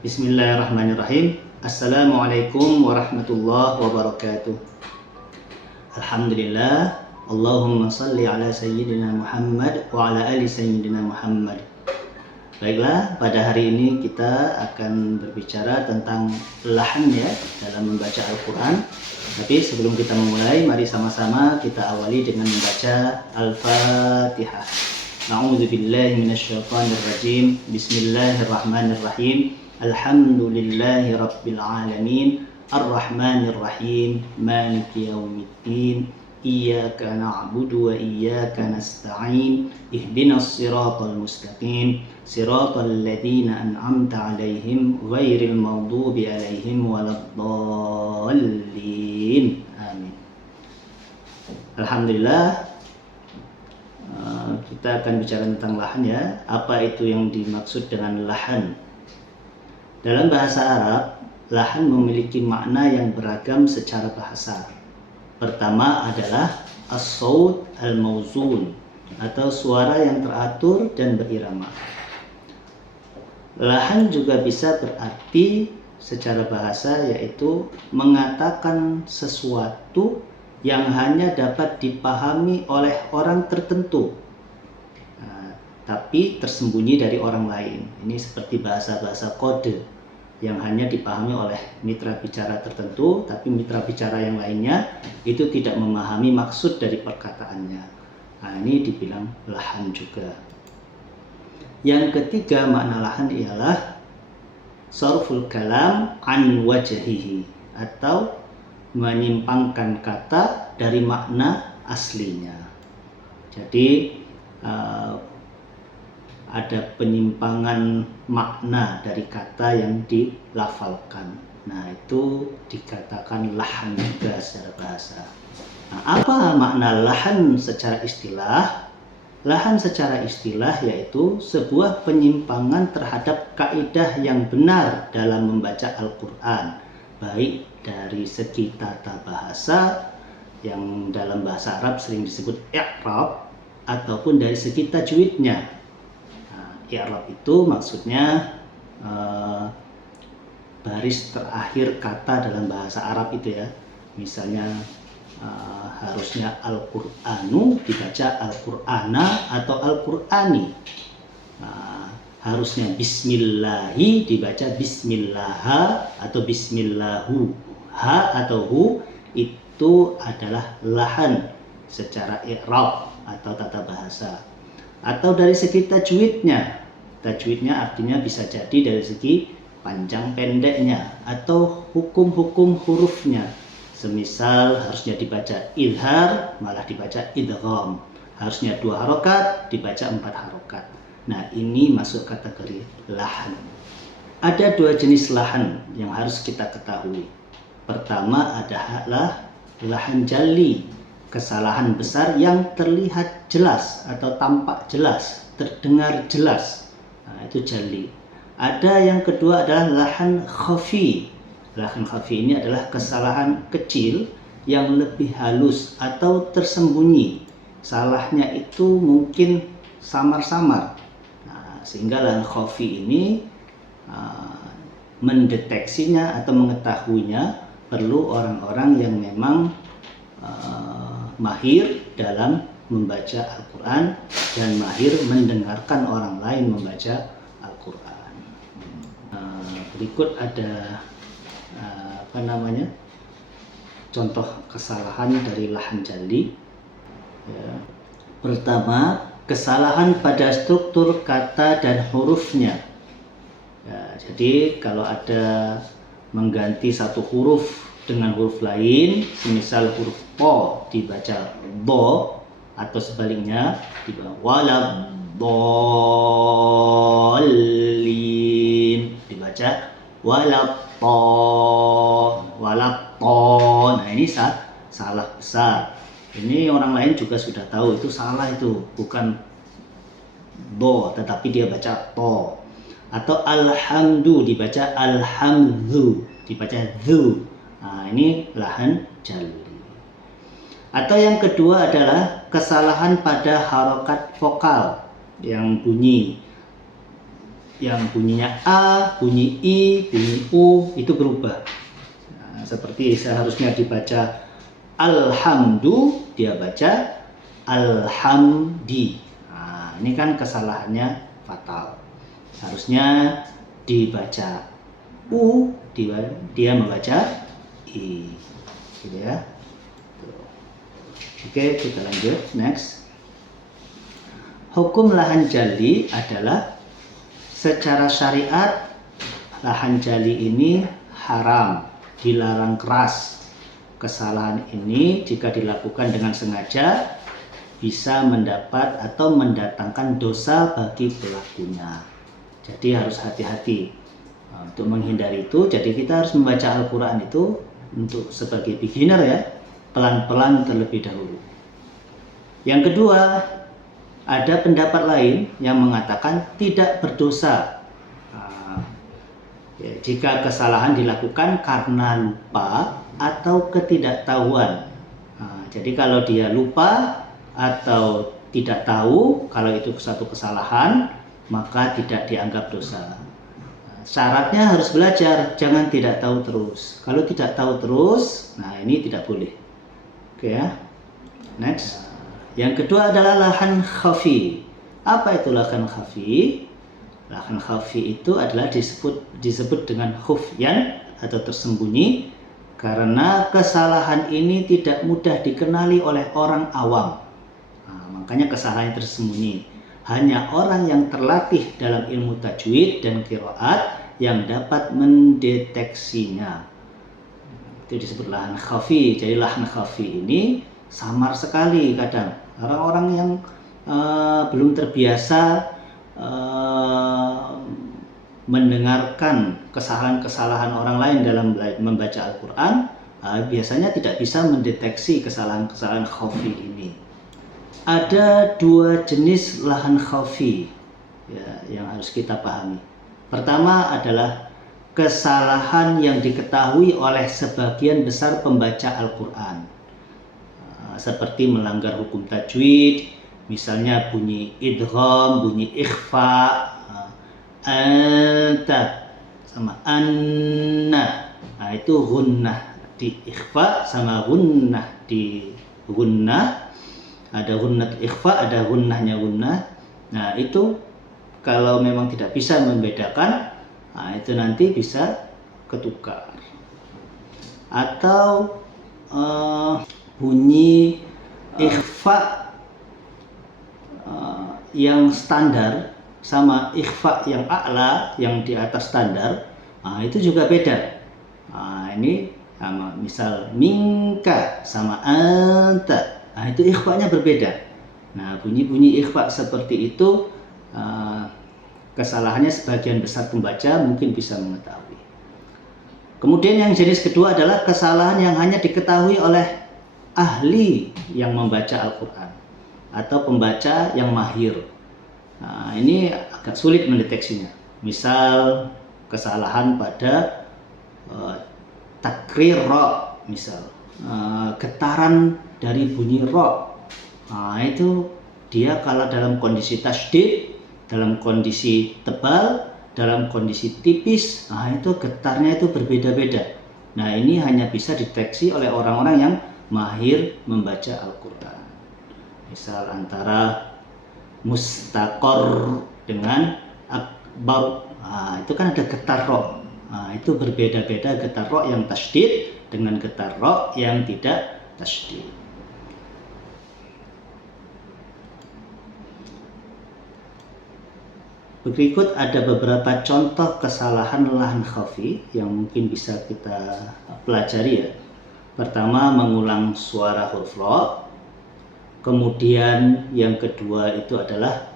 Bismillahirrahmanirrahim. Assalamualaikum warahmatullahi wabarakatuh. Alhamdulillah. Allahumma salli ala sayyidina Muhammad wa ala ali sayyidina Muhammad. Baiklah, pada hari ini kita akan berbicara tentang lahan ya dalam membaca Al-Quran. Tapi sebelum kita memulai, mari sama-sama kita awali dengan membaca Al-Fatihah. A'udzubillahi minasyaitonirrajim. Bismillahirrahmanirrahim. Alhamdulillahi rabbil alamin. Ar-Rahmanir-Rahim. Maliki yaumiddin. Iyyaka na'budu wa iyyaka nasta'in. Ihdinas siratal mustaqim. Siratal ladzina an'amta 'alaihim ghairil maghdubi 'alaihim waladdallin. Amin. Alhamdulillah, kita akan bicara tentang lahan ya. Apa itu yang dimaksud dengan lahan? Dalam bahasa Arab, lahan memiliki makna yang beragam secara bahasa. Pertama adalah as-saut al-mauzun atau suara yang teratur dan berirama. Lahan juga bisa berarti secara bahasa yaitu mengatakan sesuatu yang hanya dapat dipahami oleh orang tertentu, tapi tersembunyi dari orang lain. Ini seperti bahasa-bahasa kode yang hanya dipahami oleh mitra bicara tertentu, tapi mitra bicara yang lainnya itu tidak memahami maksud dari perkataannya. Nah, ini dibilang lahan juga. Yang ketiga makna lahan ialah sarful kalam an wajhihi, atau menyimpangkan kata dari makna aslinya. Jadi ada penyimpangan makna dari kata yang dilafalkan. Nah, itu dikatakan lahan juga secara bahasa. Nah, apa makna lahan secara istilah? Lahan secara istilah yaitu sebuah penyimpangan terhadap kaidah yang benar dalam membaca Al-Quran, baik dari segi tata bahasa yang dalam bahasa Arab sering disebut i'rab, ataupun dari segi tajwidnya. I'rab itu maksudnya baris terakhir kata dalam bahasa Arab itu ya. Misalnya harusnya Al-Qur'anu dibaca Al-Qur'ana atau Al-Qur'ani. Harusnya Bismillahi dibaca Bismillaha atau Bismillahu. Ha atau hu itu adalah lahan secara i'rab atau tata bahasa. Atau dari segi tajwidnya. Tajwidnya artinya bisa jadi dari segi panjang pendeknya atau hukum-hukum hurufnya. Semisal harusnya dibaca idhar malah dibaca idgham. Harusnya 2 harokat dibaca 4 harokat. Nah, ini masuk kategori lahan. Ada 2 jenis lahan yang harus kita ketahui. Pertama adalah lahan jalli, kesalahan besar yang terlihat jelas atau tampak jelas, terdengar jelas. Nah, itu jalli. Ada yang kedua adalah lahan khafi. Lahan khafi ini adalah kesalahan kecil yang lebih halus atau tersembunyi. Salahnya itu mungkin samar-samar. Nah, sehingga lahan khafi ini mendeteksinya atau mengetahuinya perlu orang-orang yang memang mahir dalam membaca Al-Quran dan mahir mendengarkan orang lain membaca Al-Quran. Berikut ada contoh kesalahan dari lahan jalli. Ya. Pertama, kesalahan pada struktur kata dan hurufnya. Ya, jadi kalau ada mengganti satu huruf dengan huruf lain, semisal huruf po dibaca do, atau sebaliknya dibaca waladdallin dibaca walatto. Nah, ini salah besar. Ini orang lain juga sudah tahu itu salah, itu bukan do tetapi dia baca to. Atau alhamdu dibaca alhamdu, dibaca dhu. Nah, ini lahan jalli. Atau yang kedua adalah kesalahan pada harokat vokal yang bunyi. yang bunyinya A, bunyi I, bunyi U itu berubah. Nah, seperti seharusnya dibaca alhamdu, dia baca alhamdi. Nah, ini kan kesalahannya fatal. Harusnya dibaca U, dia membaca I, gitu ya. Oke, kita lanjut. Next. Hukum lahan jali adalah secara syariat lahan jali ini haram, dilarang keras. Kesalahan ini jika dilakukan dengan sengaja bisa mendapat atau mendatangkan dosa bagi pelakunya. Jadi harus hati-hati. Untuk menghindari itu, jadi kita harus membaca Al-Quran itu untuk sebagai beginner ya, pelan-pelan terlebih dahulu. Yang kedua, ada pendapat lain yang mengatakan tidak berdosa jika kesalahan dilakukan karena lupa atau ketidaktahuan. Jadi kalau dia lupa atau tidak tahu kalau itu satu kesalahan, maka tidak dianggap dosa. Syaratnya harus belajar, jangan tidak tahu terus. Kalau tidak tahu terus, nah ini tidak boleh. Oke ya. Next. Yang kedua adalah lahan khafi. Apa itu lahan khafi? Lahan khafi itu adalah disebut dengan khufyan atau tersembunyi karena kesalahan ini tidak mudah dikenali oleh orang awam. Nah, makanya kesalahan tersembunyi. Hanya orang yang terlatih dalam ilmu tajwid dan qiraat yang dapat mendeteksinya. Itu disebut lahan khafi. Jadi lahan khafi ini samar sekali kadang. Orang-orang yang belum terbiasa mendengarkan kesalahan-kesalahan orang lain dalam membaca Al-Quran, biasanya tidak bisa mendeteksi kesalahan-kesalahan khafi ini. Ada dua jenis lahan khafi ya, yang harus kita pahami. Pertama adalah kesalahan yang diketahui oleh sebagian besar pembaca Al-Quran, seperti melanggar hukum tajwid, misalnya bunyi idgham, bunyi ikhfa, anta sama anna, nah itu gunnah di ikhfa sama gunnah di gunnah. Ada gunnah ikhfa, ada gunnahnya gunnah. Nah itu kalau memang tidak bisa membedakan, nah itu nanti bisa ketukar. Atau bunyi ikhfa yang standar sama ikhfa yang a'la, yang di atas standar, nah itu juga beda. Nah ini sama misal minka sama anta, nah itu ikhfanya berbeda. Nah bunyi-bunyi ikhfa seperti itu kesalahannya sebagian besar pembaca mungkin bisa mengetahui. Kemudian yang jenis kedua adalah kesalahan yang hanya diketahui oleh ahli yang membaca Al-Quran atau pembaca yang mahir. Nah, ini agak sulit mendeteksinya. Misal kesalahan pada takrir ro, misal getaran dari bunyi ro. Nah, itu dia kalau dalam kondisi tasydid, dalam kondisi tebal, dalam kondisi tipis, nah itu getarnya itu berbeda-beda. Nah, ini hanya bisa dideteksi oleh orang-orang yang mahir membaca Al-Quran. Misal antara mustaqor dengan akbar, nah, itu kan ada getar ro. Nah, itu berbeda-beda getar ro yang tasydid dengan getar ro yang tidak tasydid. Berikut ada beberapa contoh kesalahan lahan khafi yang mungkin bisa kita pelajari ya. Pertama, mengulang suara huruf ro. Kemudian yang kedua itu adalah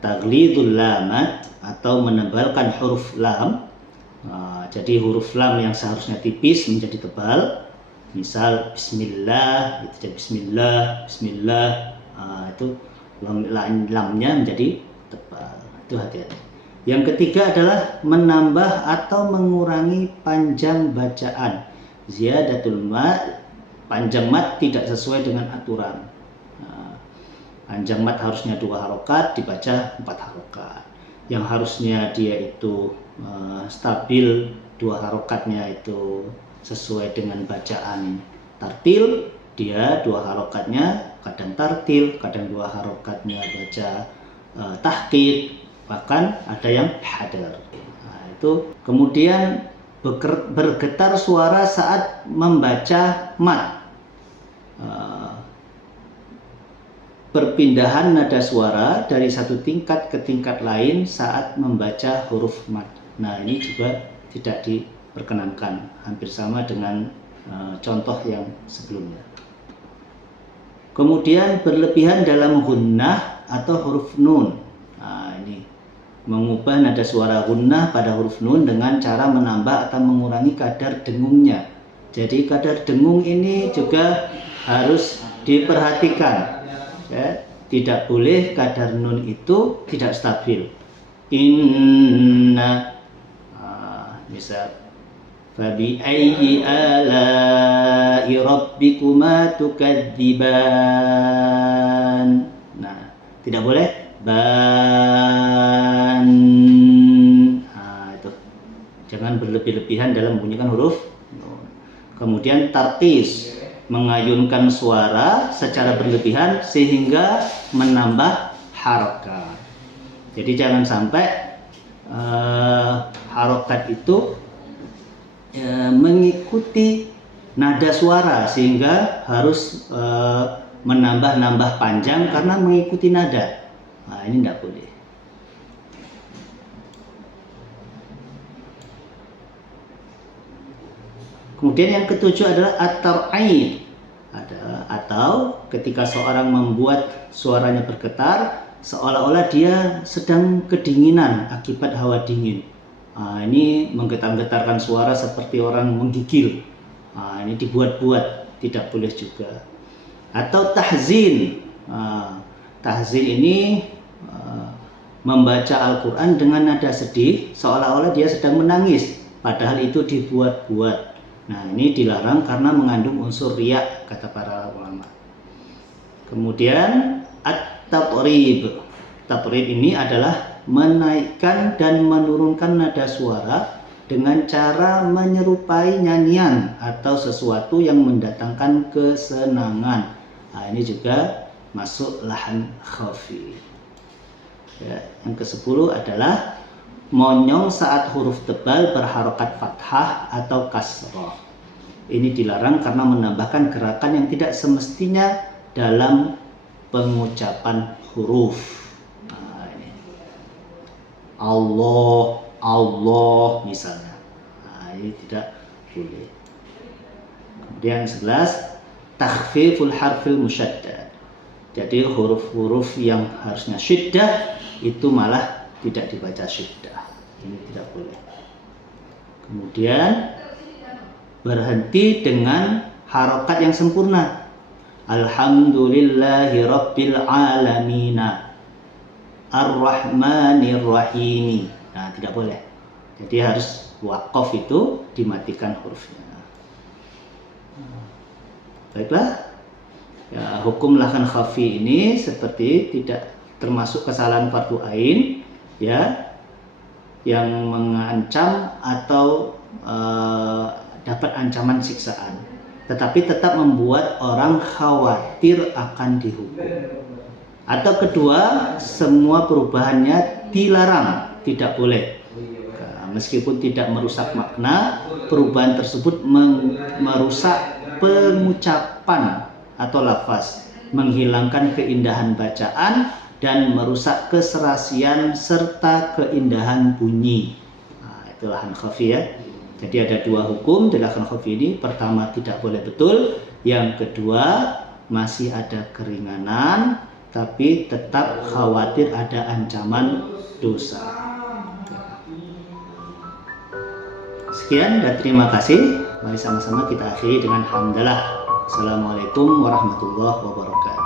taglidul lamat atau menebalkan huruf lam. Jadi huruf lam yang seharusnya tipis menjadi tebal. Misal bismillah, itu jadi bismillah, bismillah, itu lamnya menjadi tebal. Itu hati-hati. Yang ketiga adalah menambah atau mengurangi panjang bacaan. Ziyadatul mat, panjang mat tidak sesuai dengan aturan. Panjang mat harusnya 2 harokat, dibaca 4 harokat. yang harusnya dia itu stabil, 2 harokatnya itu sesuai dengan bacaan tartil, dia 2 harokatnya kadang tartil, kadang 2 harokatnya baca tahqiq, bahkan ada yang hadar. Nah, itu kemudian bergetar suara saat membaca mat. Perpindahan nada suara dari satu tingkat ke tingkat lain saat membaca huruf mat. Nah, ini juga tidak diperkenankan, hampir sama dengan contoh yang sebelumnya. Kemudian berlebihan dalam gunnah atau huruf nun. Nah, ini mengubah nada suara gunnah pada huruf nun dengan cara menambah atau mengurangi kadar dengungnya. Jadi kadar dengung ini juga harus diperhatikan. Ya, tidak boleh kadar nun itu tidak stabil. Inna misal fabi ayyi ala'i rabbikuma tukadziban. Nah, tidak boleh ban. Nah, itu jangan berlebih-lebihan dalam membunyikan huruf nun. Kemudian tartis, mengayunkan suara secara berlebihan sehingga menambah harokat. Jadi jangan sampai harokat itu mengikuti nada suara sehingga harus menambah-nambah panjang karena mengikuti nada. Nah, ini tidak boleh. Kemudian yang ketujuh adalah at-tar'id, atau ketika seorang membuat suaranya bergetar seolah-olah dia sedang kedinginan akibat hawa dingin. Nah, ini menggetar-getarkan suara seperti orang menggigil. Nah, ini dibuat-buat, tidak boleh juga. Atau tahzin. Tahzin ini membaca Al-Quran dengan nada sedih seolah-olah dia sedang menangis, padahal itu dibuat-buat. Nah, ini dilarang karena mengandung unsur riya, kata para ulama. Kemudian at-tatrib. Tatrib ini adalah menaikkan dan menurunkan nada suara dengan cara menyerupai nyanyian atau sesuatu yang mendatangkan kesenangan. Nah, ini juga masuk lahan khafi. Ya, yang ke-10 adalah monyong saat huruf tebal berharokat fathah atau kasrah. Ini dilarang karena menambahkan gerakan yang tidak semestinya dalam pengucapan huruf. Nah, ini. Allah, Allah misalnya. Nah, ini tidak boleh. Kemudian 11, takhfiful harfil musyaddad. Jadi huruf-huruf yang harusnya syiddah itu malah tidak dibaca syiddah. Ini tidak boleh. Kemudian berhenti dengan harokat yang sempurna. Alhamdulillahi rabbil alamina ar-rahmanir rahimi. Nah, tidak boleh. Jadi harus waqaf itu dimatikan hurufnya. Baiklah. Ya, hukum lahan khafi ini seperti tidak termasuk kesalahan fardu ain, ya, yang mengancam atau dapat ancaman siksaan, tetapi tetap membuat orang khawatir akan dihukum. Atau kedua, semua perubahannya dilarang, tidak boleh. Meskipun tidak merusak makna, perubahan tersebut merusak pengucapan atau lafaz, menghilangkan keindahan bacaan dan merusak keserasian serta keindahan bunyi. Nah, itu lahan khafi ya. Jadi ada 2 hukum di lahan khafi ini. Pertama, tidak boleh betul. Yang kedua, masih ada keringanan, tapi tetap khawatir ada ancaman dosa. Sekian dan terima kasih. Mari sama-sama kita akhiri dengan hamdalah. Assalamualaikum warahmatullahi wabarakatuh.